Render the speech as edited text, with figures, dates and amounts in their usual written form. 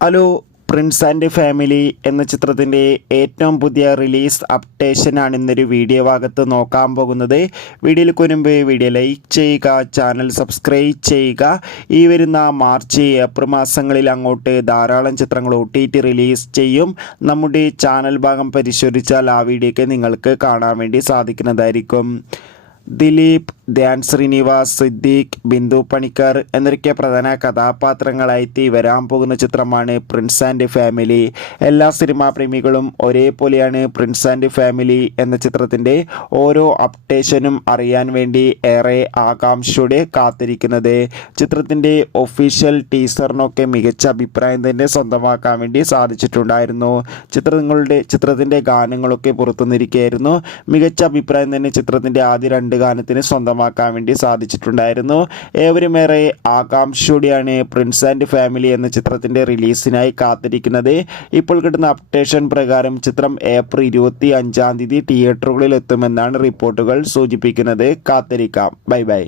Hello, Prince and family എന്ന ചിത്രത്തിൻ്റെ ഏറ്റവും പുതിയ റിലീസ് അപ്ഡേഷനാണ് ഇന്നൊരു വീഡിയോ ഭാഗത്ത് നോക്കാൻ പോകുന്നത്. വീഡിയോയിൽ മുൻപ് വീഡിയോ ലൈക്ക് ചെയ്യുക, ചാനൽ സബ്സ്ക്രൈബ് ചെയ്യുക. ഈ വരുന്ന മാർച്ച് ഏപ്രിൽ മാസങ്ങളിൽ അങ്ങോട്ട് ധാരാളം ചിത്രങ്ങൾ OTT റിലീസ് ചെയ്യും. നമ്മുടെ ചാനൽ ഭാഗം പരിശോധിച്ചാൽ ആ വീഡിയോയ്ക്ക് നിങ്ങൾക്ക് കാണാൻ വേണ്ടി സാധിക്കുന്നതായിരിക്കും. ദിലീപ്, ധ്യാൻ ശ്രീനിവാസ്, സിദ്ദീഖ്, ബിന്ദു പണിക്കർ എന്നൊക്കെ പ്രധാന കഥാപാത്രങ്ങളായി വരാൻ പോകുന്ന ചിത്രമാണ് പ്രിൻസ് ആൻഡ് ഫാമിലി. എല്ലാ സിനിമാ പ്രേമികളും ഒരേപോലെയാണ് പ്രിൻസ് ആൻഡ് ഫാമിലി എന്ന ചിത്രത്തിൻ്റെ ഓരോ അപ്ഡേഷനും അറിയാൻ വേണ്ടി ഏറെ ആകാംക്ഷയോടെ കാത്തിരിക്കുന്നത്. ചിത്രത്തിൻ്റെ ഒഫീഷ്യൽ ടീസറിനൊക്കെ മികച്ച അഭിപ്രായം തന്നെ സ്വന്തമാക്കാൻ വേണ്ടി സാധിച്ചിട്ടുണ്ടായിരുന്നു. ചിത്രത്തിൻ്റെ ഗാനങ്ങളൊക്കെ പുറത്തുനിന്നിരിക്കുകയായിരുന്നു. മികച്ച അഭിപ്രായം തന്നെ ചിത്രത്തിൻ്റെ ആദ്യ 2 ഗാനത്തിന് സ്വന്തമാക്കാൻ വേണ്ടി സാധിച്ചിട്ടുണ്ടായിരുന്നു. ഏവരും ഏറെ ആകാംക്ഷയോടെയാണ് പ്രിൻസ് ആൻഡ് ഫാമിലി എന്ന ചിത്രത്തിൻ്റെ റിലീസിനായി കാത്തിരിക്കുന്നത്. ഇപ്പോൾ കിട്ടുന്ന അപ്ഡേഷൻ പ്രകാരം ചിത്രം ഏപ്രിൽ 25 തിയേറ്ററുകളിൽ എത്തുമെന്നാണ് റിപ്പോർട്ടുകൾ സൂചിപ്പിക്കുന്നത്. കാത്തിരിക്കാം. Bye bye.